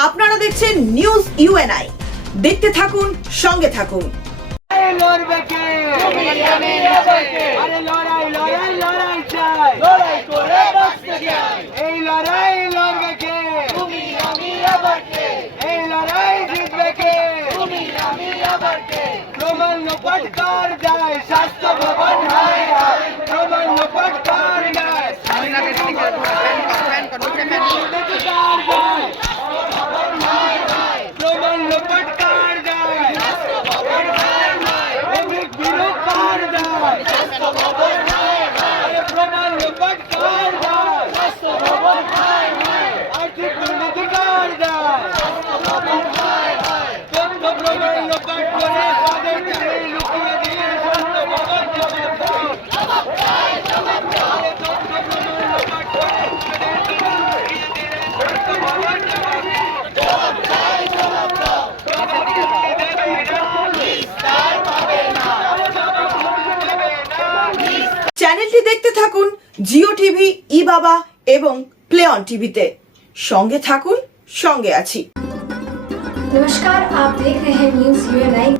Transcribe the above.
আপনারা দেখছেন news UNI দেখতে থাকুন সঙ্গে থাকুন। এই লড়বে কে? আরে লড়াই লড়াই লড়াই চাই। লড়াই চ্যানেলটি দেখতে থাকুন জিও টিভি ই বাবা এবং প্লে অন টিভিতে। সঙ্গে থাকুন, সঙ্গে আছি। নমস্কার আপনি দেখ রহে নিউজ ইউ লাইভ